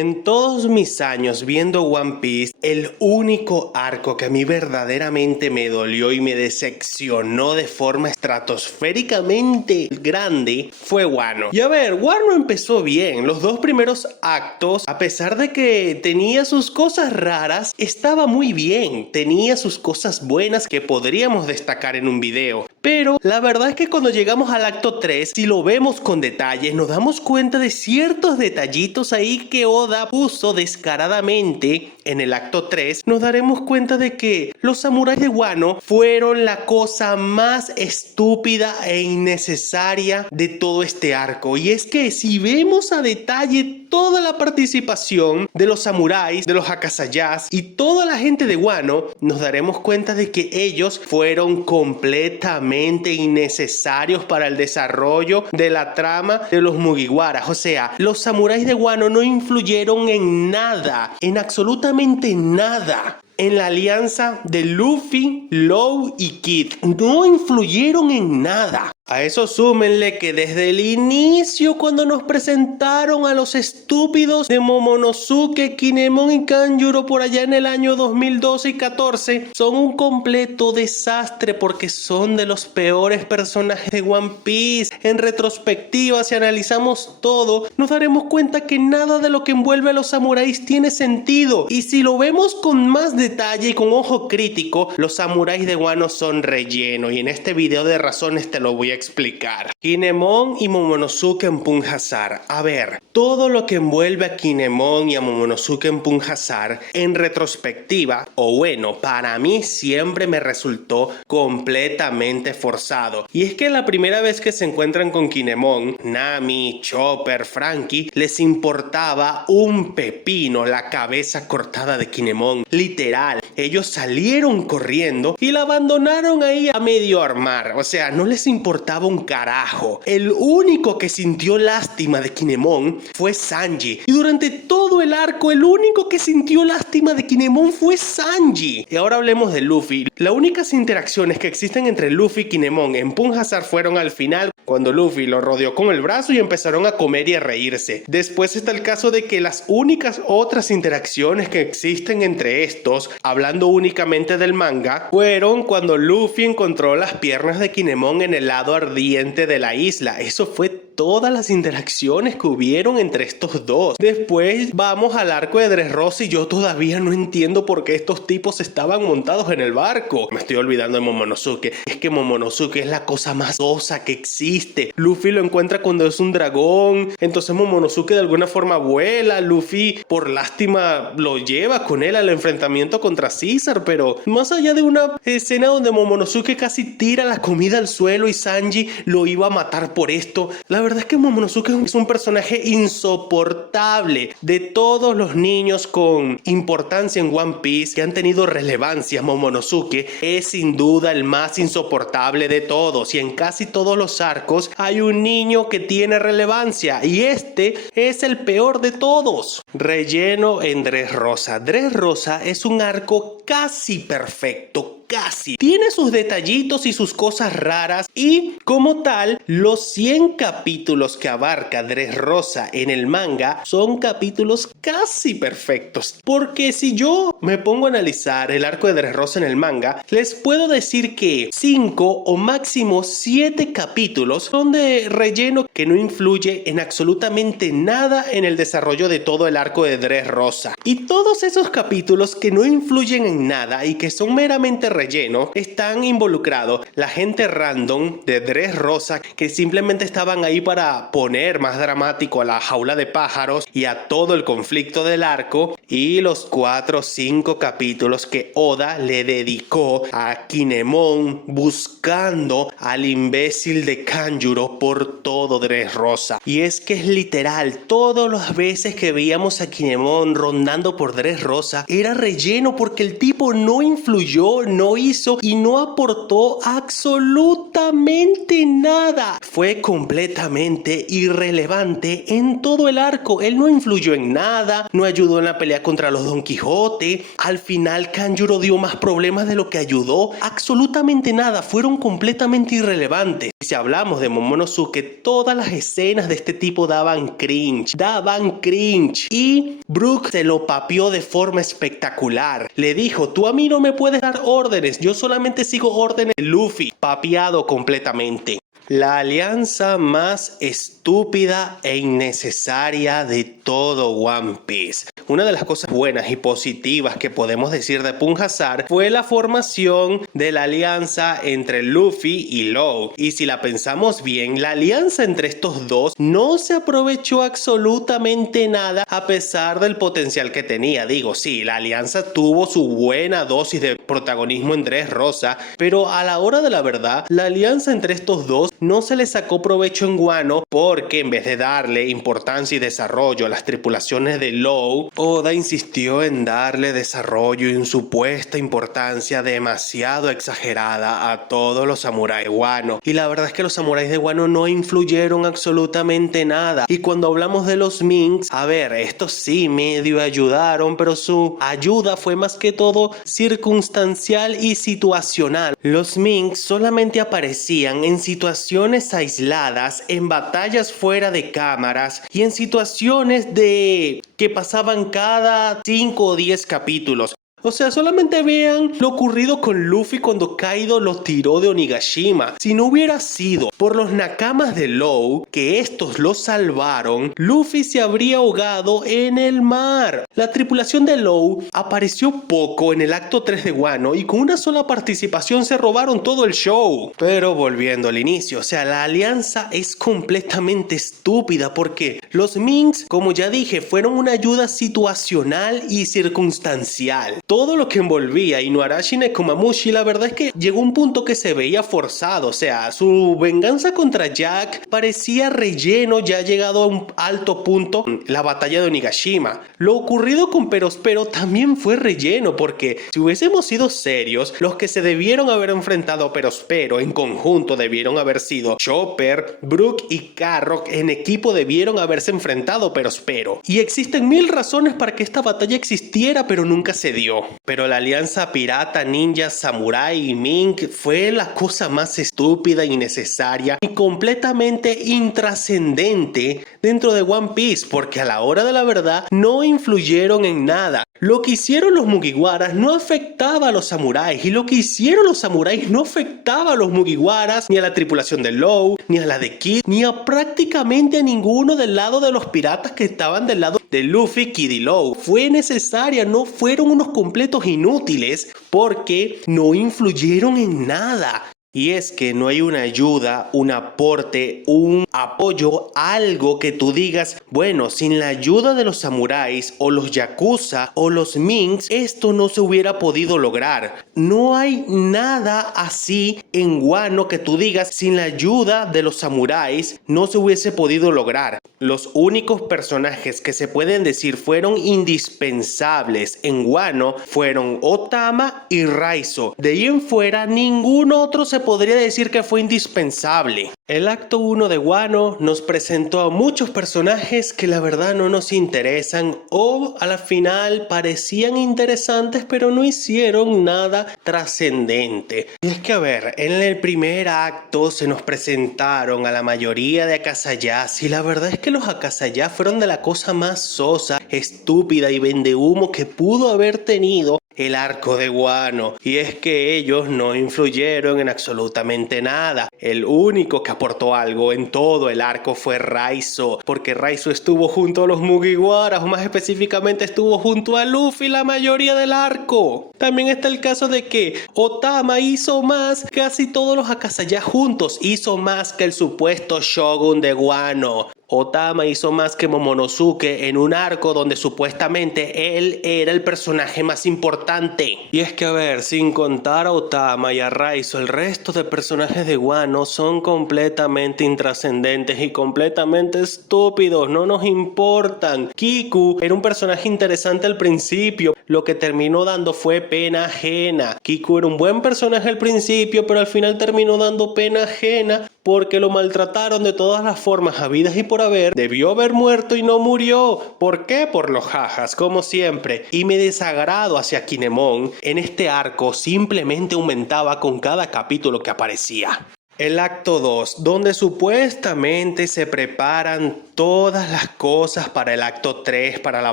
En todos mis años viendo One Piece, el único arco que a mí verdaderamente me dolió y me decepcionó de forma estratosféricamente grande fue Wano. Y a ver, Wano empezó bien. Los dos primeros actos, a pesar de que tenía sus cosas raras, estaba muy bien. Tenía sus cosas buenas que podríamos destacar en un video. Pero la verdad es que cuando llegamos al acto 3, si lo vemos con detalles, nos damos cuenta de ciertos detallitos ahí que Oda puso descaradamente en el acto 3. Nos daremos cuenta de que los samuráis de Wano fueron la cosa más estúpida e innecesaria de todo este arco. Y es que si vemos a detalle toda la participación de los samuráis, de los Akasayas y toda la gente de Wano, nos daremos cuenta de que ellos fueron completamente innecesarios para el desarrollo de la trama de los Mugiwaras. O sea, los samuráis de Wano no influyeron en nada, en absolutamente nada, en la alianza de Luffy, Law y Kid. No influyeron en nada. A eso súmenle que desde el inicio, cuando nos presentaron a los estúpidos de Momonosuke, Kinemon y Kanjuro por allá en el año 2012 y 14, son un completo desastre porque son de los peores personajes de One Piece. En retrospectiva, si analizamos todo, nos daremos cuenta que nada de lo que envuelve a los samuráis tiene sentido. Y si lo vemos con más detalle y con ojo crítico, los samuráis de Wano son relleno. Y en este video de razones te lo voy a explicar. Kinemon y Momonosuke en Punjasar. A ver, todo lo que envuelve a Kinemon y a Momonosuke en Punjasar, en retrospectiva, o bueno, para mí siempre me resultó completamente forzado. Y es que la primera vez que se encuentran con Kinemon, Nami, Chopper, Franky, les importaba un pepino la cabeza cortada de Kinemon. Literal, ellos salieron corriendo y la abandonaron ahí a medio armar. O sea, no les importaba un carajo. El único que sintió lástima de Kinemon fue Sanji. Y durante todo el arco, el único que sintió lástima de Kinemon fue Sanji. Y ahora hablemos de Luffy. Las únicas interacciones que existen entre Luffy y Kinemon en Punjasar fueron al final, cuando Luffy lo rodeó con el brazo y empezaron a comer y a reírse. Después está el caso de que las únicas otras interacciones que existen entre estos, hablando únicamente del manga, fueron cuando Luffy encontró las piernas de Kinemon en el lado ardiente de la isla. Eso fue todas las interacciones que hubieron entre estos dos. Después vamos al arco de Dressrosa y yo todavía no entiendo por qué estos tipos estaban montados en el barco. Me estoy olvidando de Momonosuke. Es que Momonosuke es la cosa más osa que existe. Luffy lo encuentra cuando es un dragón, entonces Momonosuke de alguna forma vuela. Luffy por lástima lo lleva con él al enfrentamiento contra Caesar, pero más allá de una escena donde Momonosuke casi tira la comida al suelo y Sanji lo iba a matar por esto, la verdad es que Momonosuke es un personaje insoportable. De todos los niños con importancia en One Piece que han tenido relevancia, Momonosuke es sin duda el más insoportable de todos, y en casi todos los arcos hay un niño que tiene relevancia y este es el peor de todos. Relleno en Dressrosa. Dressrosa es un arco casi perfecto. Casi. Tiene sus detallitos y sus cosas raras y como tal los 100 capítulos que abarca Dressrosa en el manga son capítulos casi perfectos, porque si yo me pongo a analizar el arco de Dressrosa en el manga, les puedo decir que 5 o máximo 7 capítulos son de relleno que no influye en absolutamente nada en el desarrollo de todo el arco de Dressrosa, y todos esos capítulos que no influyen en nada y que son meramente relleno, están involucrados la gente random de Dressrosa que simplemente estaban ahí para poner más dramático a la jaula de pájaros y a todo el conflicto del arco, y los 4 o 5 capítulos que Oda le dedicó a Kinemon buscando al imbécil de Kanjuro por todo Dressrosa. Y es que es literal, todas las veces que veíamos a Kinemon rondando por Dressrosa era relleno porque el tipo no influyó, no hizo y no aportó absolutamente nada. Fue completamente irrelevante en todo el arco. Él no influyó en nada, no ayudó en la pelea pelea contra los Don Quijote. Al final Kanjuro dio más problemas de lo que ayudó. Absolutamente nada, fueron completamente irrelevantes. Si hablamos de Momonosuke, todas las escenas de este tipo daban cringe. Y Brook se lo papió de forma espectacular. Le dijo, tú a mí no me puedes dar órdenes, yo solamente sigo órdenes de Luffy. Papiado completamente. La alianza más estúpida e innecesaria de todo One Piece. Una de las cosas buenas y positivas que podemos decir de Punjasar fue la formación de la alianza entre Luffy y Law. Y si la pensamos bien, la alianza entre estos dos no se aprovechó absolutamente nada a pesar del potencial que tenía. Digo, sí, la alianza tuvo su buena dosis de protagonismo en Dressrosa, pero a la hora de la verdad, la alianza entre estos dos no se le sacó provecho en Wano porque en vez de darle importancia y desarrollo a las tripulaciones de Law, Oda insistió en darle desarrollo y una supuesta importancia demasiado exagerada a todos los samuráis de Wano. Y la verdad es que los samuráis de Wano no influyeron absolutamente nada. Y cuando hablamos de los Minks, a ver, estos sí medio ayudaron, pero su ayuda fue más que todo circunstancial y situacional. Los Minks solamente aparecían en situaciones aisladas, en batallas fuera de cámaras y en situaciones que pasaban cada 5 o 10 capítulos. O sea, solamente vean lo ocurrido con Luffy cuando Kaido lo tiró de Onigashima. Si no hubiera sido por los nakamas de Law, que estos lo salvaron, Luffy se habría ahogado en el mar. La tripulación de Law apareció poco en el acto 3 de Wano y con una sola participación se robaron todo el show. Pero volviendo al inicio, o sea, la alianza es completamente estúpida porque los Minks, como ya dije, fueron una ayuda situacional y circunstancial. Todo lo que envolvía a Inuarashi y Nekomamushi, la verdad es que llegó un punto que se veía forzado. O sea, su venganza contra Jack parecía relleno ya llegado a un alto punto. La batalla de Onigashima. Lo ocurrido con Perospero también fue relleno porque si hubiésemos sido serios, los que se debieron haber enfrentado a Perospero en conjunto debieron haber sido Chopper, Brook y Carrock. En equipo debieron haberse enfrentado a Perospero. Y existen 1000 razones para que esta batalla existiera, pero nunca se dio. Pero la alianza pirata, ninja, samurái y mink fue la cosa más estúpida, innecesaria y completamente intrascendente dentro de One Piece, porque a la hora de la verdad no influyeron en nada. Lo que hicieron los Mugiwaras no afectaba a los samuráis y lo que hicieron los samuráis no afectaba a los Mugiwaras, ni a la tripulación de Law, ni a la de Kid, ni a prácticamente a ninguno del lado de los piratas que estaban del lado de Luffy, Kid y Law. Fue necesaria, no fueron unos completos inútiles porque no influyeron en nada. Y es que no hay una ayuda, un aporte, un apoyo, algo que tú digas, bueno, sin la ayuda de los samuráis o los yakuza o los minks, esto no se hubiera podido lograr. No hay nada así en Wano que tú digas, sin la ayuda de los samuráis no se hubiese podido lograr. Los únicos personajes que se pueden decir fueron indispensables en Wano fueron Otama y Raizo. De ahí en fuera, ningún otro se podría decir que fue indispensable. El acto 1 de Wano nos presentó a muchos personajes que la verdad no nos interesan o a la final parecían interesantes pero no hicieron nada trascendente. Y es que a ver, en el primer acto se nos presentaron a la mayoría de Akasayas y la verdad es que los Akasayas fueron de la cosa más sosa, estúpida y vendehumo que pudo haber tenido el arco de Wano. Y es que ellos no influyeron en absolutamente nada. El único que aportó algo en todo el arco fue Raizo, porque Raizo estuvo junto a los Mugiwaras, o más específicamente estuvo junto a Luffy la mayoría del arco. También está el caso de que Otama hizo más que casi todos los Akasaya juntos, hizo más que el supuesto Shogun de Wano. Otama hizo más que Momonosuke en un arco donde supuestamente él era el personaje más importante. Y es que a ver, sin contar a Otama y a Raizo, el resto de personajes de Wano son completamente intrascendentes y completamente estúpidos, no nos importan. Kiku era un personaje interesante al principio, lo que terminó dando fue pena ajena. Kiku era un buen personaje al principio, pero al final terminó dando pena ajena porque lo maltrataron de todas las formas habidas y por haber. Debió haber muerto y no murió. ¿Por qué? Por los jajas, como siempre. Y mi desagrado hacia Kinemon en este arco simplemente aumentaba con cada capítulo que aparecía. El acto 2, donde supuestamente se preparan todas las cosas para el acto 3, para la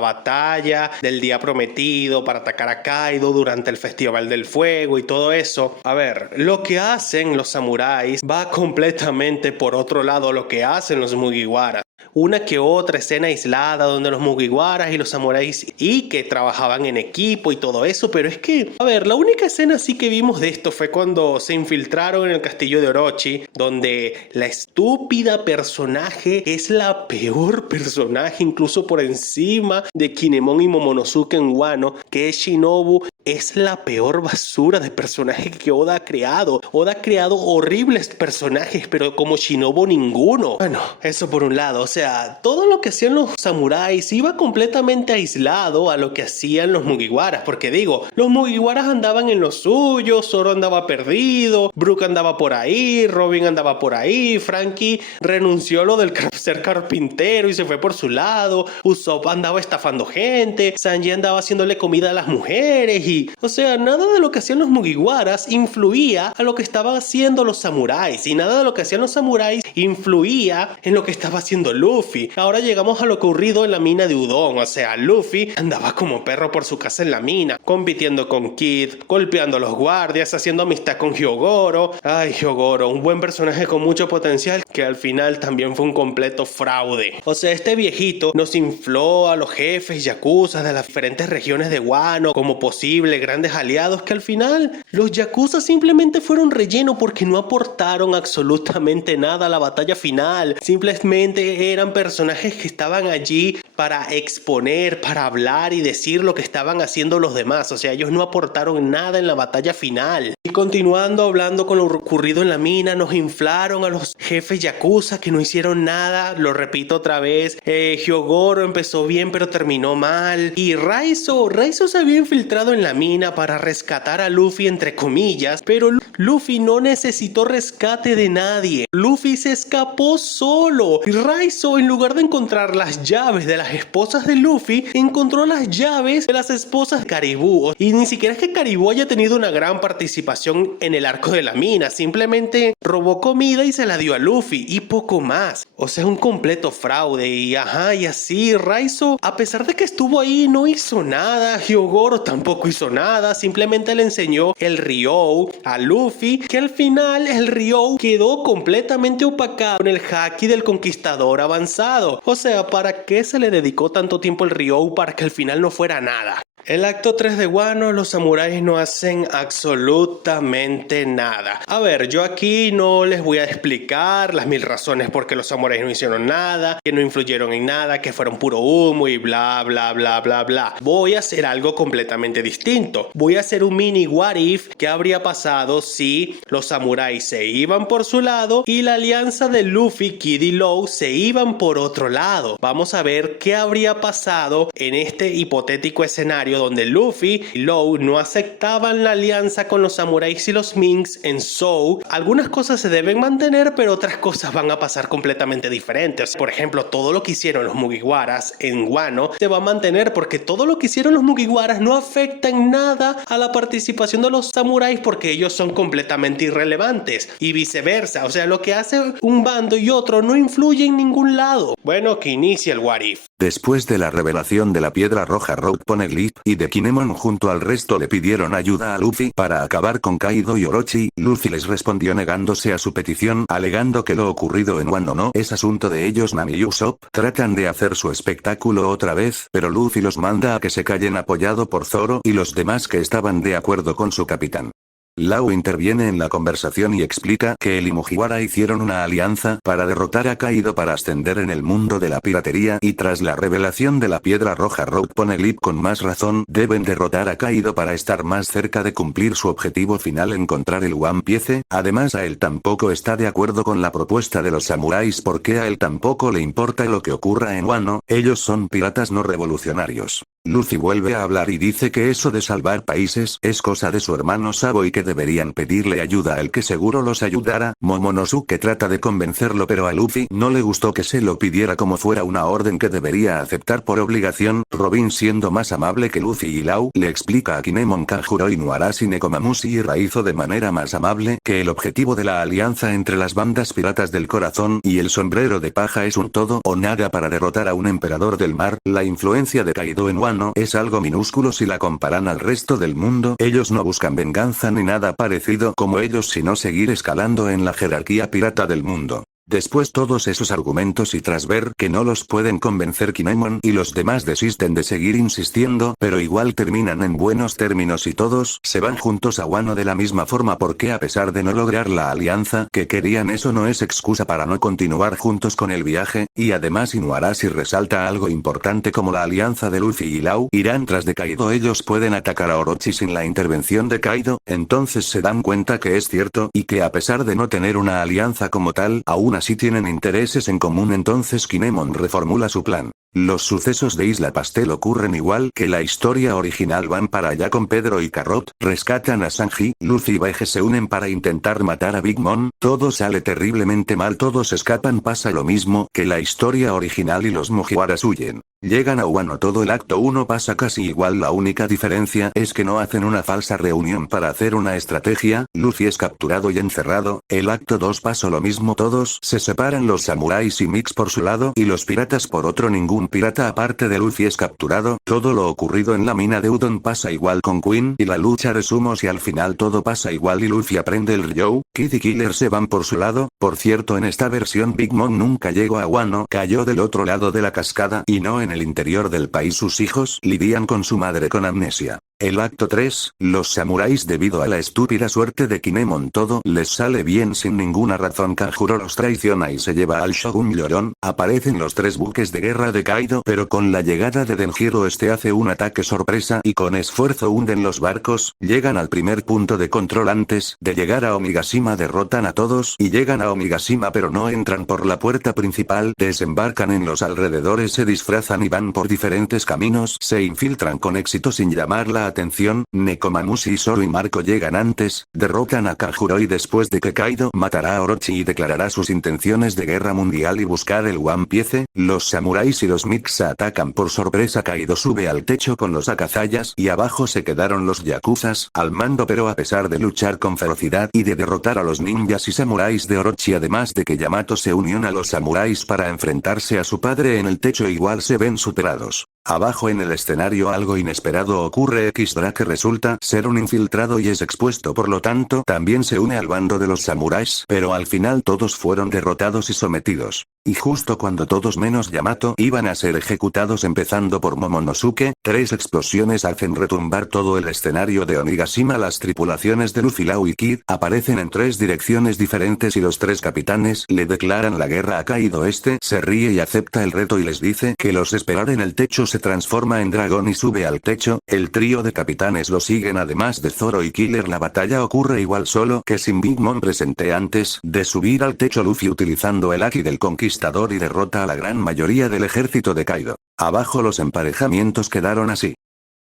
batalla del día prometido, para atacar a Kaido durante el Festival del Fuego y todo eso. A ver, lo que hacen los samuráis va completamente por otro lado a lo que hacen los Mugiwara. Una que otra escena aislada donde los Mugiwaras y los samuráis y que trabajaban en equipo y todo eso, pero es que, a ver, la única escena así que vimos de esto fue cuando se infiltraron en el castillo de Orochi, donde la estúpida personaje es la peor personaje, incluso por encima de Kinemon y Momonosuke en Wano, que es Shinobu. Es la peor basura de personaje que Oda ha creado. Oda ha creado horribles personajes, pero como Shinobu ninguno. Bueno, eso por un lado. O sea, todo lo que hacían los samuráis iba completamente aislado a lo que hacían los Mugiwaras. Porque digo, los Mugiwaras andaban en lo suyo, Zoro andaba perdido, Brook andaba por ahí, Robin andaba por ahí, Frankie renunció a lo del ser carpintero y se fue por su lado, Usopp andaba estafando gente, Sanji andaba haciéndole comida a las mujeres y o sea, nada de lo que hacían los Mugiwaras influía a lo que estaban haciendo los samuráis y nada de lo que hacían los samuráis influía en lo que estaba haciendo Luffy. Ahora llegamos a lo ocurrido en la mina de Udon, o sea, Luffy andaba como perro por su casa en la mina, compitiendo con Kid, golpeando a los guardias, haciendo amistad con Hyogoro. Ay, Hyogoro, un buen personaje con mucho potencial que al final también fue un completo fraude. O sea, este viejito nos infló a los jefes yakuza de las diferentes regiones de Wano como posible grandes aliados que al final los yakuza simplemente fueron relleno porque no aportaron absolutamente nada a la batalla final. Simplemente eran personajes que estaban allí para exponer, para hablar y decir lo que estaban haciendo los demás. O sea, ellos no aportaron nada en la batalla final. Y continuando hablando con lo ocurrido en la mina, nos inflaron a los jefes yakuza que no hicieron nada. Lo repito otra vez, Hyogoro empezó bien pero terminó mal. Y Raizo se había infiltrado en la mina para rescatar a Luffy entre comillas, pero Luffy no necesitó rescate de nadie. Luffy se escapó solo. Y Raizo, en lugar de encontrar las llaves de las esposas de Luffy, encontró las llaves de las esposas de Caribou. Y ni siquiera es que Caribou haya tenido una gran participación en el arco de la mina, simplemente robó comida y se la dio a Luffy y poco más. O sea, un completo fraude. Y así Raizo, a pesar de que estuvo ahí, no hizo nada. Hyogoro tampoco hizo nada, simplemente le enseñó el Ryou a Luffy, que al final el Ryou quedó completamente opacado en el haki del conquistador avanzado. O sea, ¿para qué se le dedicó tanto tiempo el Ryou para que al final no fuera nada? El acto 3 de Wano, los samuráis no hacen absolutamente nada. A ver, yo aquí no les voy a explicar las 1000 razones por qué los samuráis no hicieron nada, que no influyeron en nada, que fueron puro humo y bla bla bla bla bla. Voy a hacer algo completamente distinto. Voy a hacer un mini what if que habría pasado si los samuráis se iban por su lado y la alianza de Luffy, Kid y Law se iban por otro lado. Vamos a ver qué habría pasado en este hipotético escenario donde Luffy y Law no aceptaban la alianza con los samuráis y los Minks en Zou. Algunas cosas se deben mantener, pero otras cosas van a pasar completamente diferentes. Por ejemplo, todo lo que hicieron los Mugiwaras en Wano se va a mantener porque todo lo que hicieron los Mugiwaras no afecta en nada a la participación de los samuráis porque ellos son completamente irrelevantes y viceversa. O sea, lo que hace un bando y otro no influye en ningún lado. Bueno, que inicie el what if. Después de la revelación de la piedra roja, Road Poneglyph y de Kinemon junto al resto le pidieron ayuda a Luffy para acabar con Kaido y Orochi. Luffy les respondió negándose a su petición, alegando que lo ocurrido en Wano no es asunto de ellos. Nami y Usopp tratan de hacer su espectáculo otra vez, pero Luffy los manda a que se callen apoyado por Zoro y los demás que estaban de acuerdo con su capitán. Law interviene en la conversación y explica que él y Mugiwara hicieron una alianza para derrotar a Kaido para ascender en el mundo de la piratería y tras la revelación de la piedra roja Road Poneglyph con más razón deben derrotar a Kaido para estar más cerca de cumplir su objetivo final, encontrar el One Piece. Además a él tampoco está de acuerdo con la propuesta de los samuráis porque a él tampoco le importa lo que ocurra en Wano, ellos son piratas no revolucionarios. Luffy vuelve a hablar y dice que eso de salvar países es cosa de su hermano Sabo y que deberían pedirle ayuda a él que seguro los ayudará. Momonosuke trata de convencerlo pero a Luffy no le gustó que se lo pidiera como fuera una orden que debería aceptar por obligación. Robin, siendo más amable que Luffy y Lau, le explica a Kinemon, Kanjuro, Inuarashi, Nekomamushi y Raizo de manera más amable que el objetivo de la alianza entre las bandas piratas del corazón y el sombrero de paja es un todo o nada para derrotar a un emperador del mar. La influencia de Kaido en Wano es algo minúsculo si la comparan al resto del mundo. Ellos no buscan venganza ni nada parecido como ellos, sino seguir escalando en la jerarquía pirata del mundo. Después todos esos argumentos y tras ver que no los pueden convencer, Kinemon y los demás desisten de seguir insistiendo, pero igual terminan en buenos términos y todos se van juntos a Wano de la misma forma porque a pesar de no lograr la alianza que querían, eso no es excusa para no continuar juntos con el viaje, y además Inuarashi resalta algo importante como la alianza de Luffy y Lau irán tras de Kaido. Ellos pueden atacar a Orochi sin la intervención de Kaido, entonces se dan cuenta que es cierto y que a pesar de no tener una alianza como tal, aún así tienen intereses en común. Entonces Kinemon reformula su plan. Los sucesos de Isla Pastel ocurren igual que la historia original. Van para allá con Pedro y Carrot, rescatan a Sanji, Luffy y Veje se unen para intentar matar a Big Mom, todo sale terriblemente mal, todos escapan, pasa lo mismo que la historia original y los Mugiwaras huyen. Llegan a Wano, todo el acto 1 pasa casi igual, la única diferencia es que no hacen una falsa reunión para hacer una estrategia, Luffy es capturado y encerrado. El acto 2 pasa lo mismo, todos se separan, los samuráis y Mix por su lado y los piratas por otro, ningún pirata aparte de Luffy es capturado. Todo lo ocurrido en la mina de Udon pasa igual con Queen y la lucha de sumos, y al final todo pasa igual y Luffy aprende el Ryou. Kid y Killer se van por su lado. Por cierto, en esta versión Big Mom nunca llegó a Wano, cayó del otro lado de la cascada y no en el interior del país. Sus hijos lidian con su madre con amnesia. El acto 3, los samuráis, debido a la estúpida suerte de Kinemon todo les sale bien sin ninguna razón. Kanjuro los traiciona y se lleva al Shogun llorón. Aparecen los 3 buques de guerra de Kaido, pero con la llegada de Denjiro este hace un ataque sorpresa y con esfuerzo hunden los barcos. Llegan al primer punto de control antes de llegar a Onigashima, derrotan a todos y llegan a Onigashima pero no entran por la puerta principal, desembarcan en los alrededores, se disfrazan y van por diferentes caminos, se infiltran con éxito sin llamar la atención. Nekomamushi, Zoro y Marco llegan antes, derrotan a Kanjuro y después de que Kaido matará a Orochi y declarará sus intenciones de guerra mundial y buscar el One Piece, los samuráis y los Mix atacan por sorpresa. Kaido sube al techo con los akazayas y abajo se quedaron los yakuzas al mando, pero a pesar de luchar con ferocidad y de derrotar a los ninjas y samuráis de Orochi, además de que Yamato se unió a los samuráis para enfrentarse a su padre en el techo, igual se ven superados. Abajo en el escenario algo inesperado ocurre. X-Drake resulta ser un infiltrado y es expuesto, por lo tanto también se une al bando de los samuráis, pero al final todos fueron derrotados y sometidos. Y justo cuando todos menos Yamato iban a ser ejecutados, empezando por Momonosuke, 3 explosiones hacen retumbar todo el escenario de Onigashima. Las tripulaciones de Luffy, Lau y Kid aparecen en 3 direcciones diferentes y los 3 capitanes le declaran la guerra a Kaido. Este se ríe y acepta el reto y les dice que los esperará en el techo. Se transforma en dragón y sube al techo. El trío de capitanes lo siguen, además de Zoro y Killer. La batalla ocurre igual, solo que sin Big Mom presente. Antes de subir al techo, Luffy utilizando el Haki del Conquistador y derrota a la gran mayoría del ejército de Kaido. Abajo los emparejamientos quedaron así.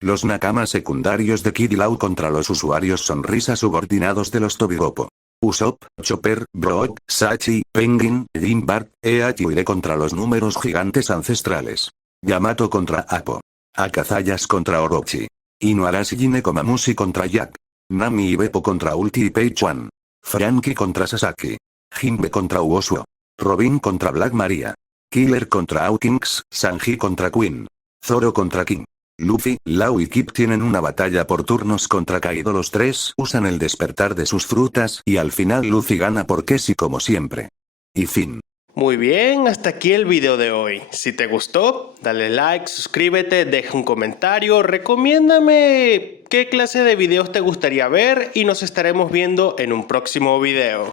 Los nakamas secundarios de Kid y Lau contra los usuarios sonrisa subordinados de los Tobigopo. Usopp, Chopper, Brook, Sachi, Penguin, Jim Bart, Each y Ire contra los números gigantes ancestrales. Yamato contra Appo. Akazayas contra Orochi. Inuarashi y Nekomamushi contra Jack. Nami y Beppo contra Ulti y Pei-Chuan. Franky contra Sasaki. Jinbe contra Uosuo. Robin contra Black Maria. Killer contra Hawkins. Sanji contra Queen. Zoro contra King. Luffy, Lau y Kid tienen una batalla por turnos contra Kaido. Los 3 usan el despertar de sus frutas y al final Luffy gana porque sí, como siempre. Y fin. Muy bien, hasta aquí el video de hoy. Si te gustó, dale like, suscríbete, deja un comentario, recomiéndame qué clase de videos te gustaría ver y nos estaremos viendo en un próximo video.